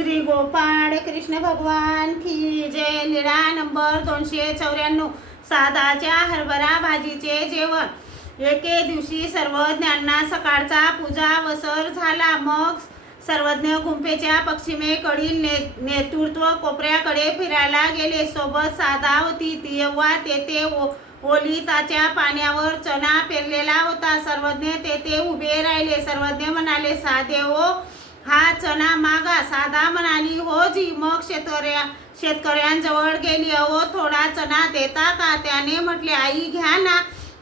श्री गोपाळ कृष्ण भगवान की जय। लीळा नंबर 294। सादाच्या हरभरा भाजीचे जेवण। एके दिवशी सर्वज्ञांना सकाळचा पूजा वसर झाला। मग सर्वज्ञ गुंफेच्या पश्चिमेकडील नेतृत्व कोपऱ्याकडे फिरायला गेले। सोबत साधा होती। तेव्हा तेथे ओलिताच्या पाण्यावर चणा पेरलेला होता। सर्वज्ञ तेथे उभे राहिले। सर्वज्ञ म्हणाले, साधे हो, हा चणा मागा। साधा म्हणाली, हो जी। मग शेतकऱ्यांजवळ गेली। अहो, थोडा चणा देता का? त्याने म्हटले, आई घ्या ना।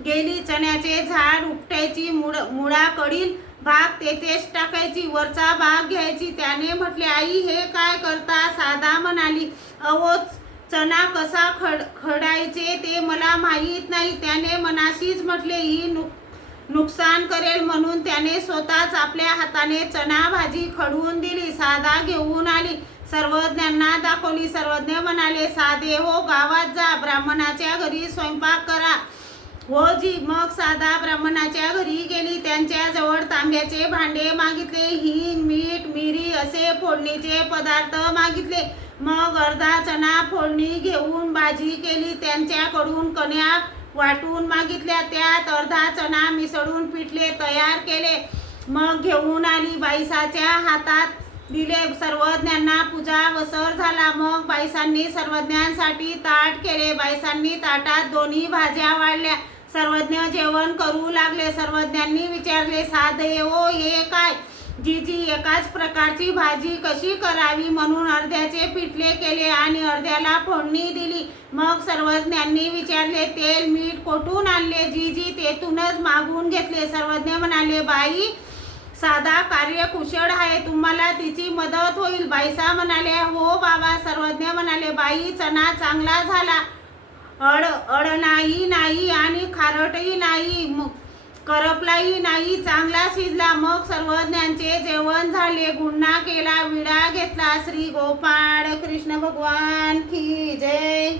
गेली। चण्याचे झाड उपटायची, मुळाकडील भाग तेथेच टाकायची, वरचा भाग घ्यायची। त्याने म्हटले, आई हे काय करता? साधा म्हणाली, अहो, चणा कसा खडायचे ते मला माहीत नाही। त्याने मनाशीच म्हटले, ही नुकसान करेल म्हणून त्याने स्वतःच आपल्या हाताने चणा भाजी खडून दिली। साधा घेऊन आली, सर्वज्ञांना दाखवली। सर्वज्ञ म्हणाले, साधे हो, गावात जा, ब्राह्मणाच्या घरी स्वयंपाक करा। हो जी। मग साधा ब्राह्मणाच्या घरी गेली। त्यांच्याजवळ तांब्याचे भांडे मागितले। हिंग, मीठ, मिरी असे फोडणीचे पदार्थ मागितले। मग अर्धा चणा फोडणी घेऊन भाजी केली। त्यांच्याकडून कण्या वाटून मागितल्या। त्यात अर्धा चणा मिसळून पिठले तयार केले। मग घेऊन आली, बाईसाच्या हातात दिले। सर्वज्ञांना पूजा वसर झाला। मग बाईसांनी सर्वज्ञांसाठी ताट केले। बाईसांनी ताटात दोन्ही भाज्या वाढल्या। सर्वज्ञ जेवण करू लागले। सर्वज्ञांनी विचारले, साधे हो, हे काय? जीजी, एकाच प्रकारची भाजी कशी करावी म्हणून अर्ध्याचे पिठले केले आणि अर्ध्याला फोडणी दिली। मग सर्वज्ञांनी विचारले, तेल मीठ कोठून आणले? जीजी, तेथूनच मागून घेतले। सर्वज्ञ म्हणाले, बाई साधा कार्यकुशल आहे, तुम्हाला तिची मदत होईल। बाईसा म्हणाल्या, हो बाबा। सर्वज्ञ म्हणाले, बाई चणा चांगला झाला, अडणाही नाही आणि खारटही नाही, करपलाही नाही, चांगला शिजला। मग सर्वज्ञांचे जेवण झाले। गुन्हा केला, विडा घेतला। श्री गोपाळ कृष्ण भगवान की जय।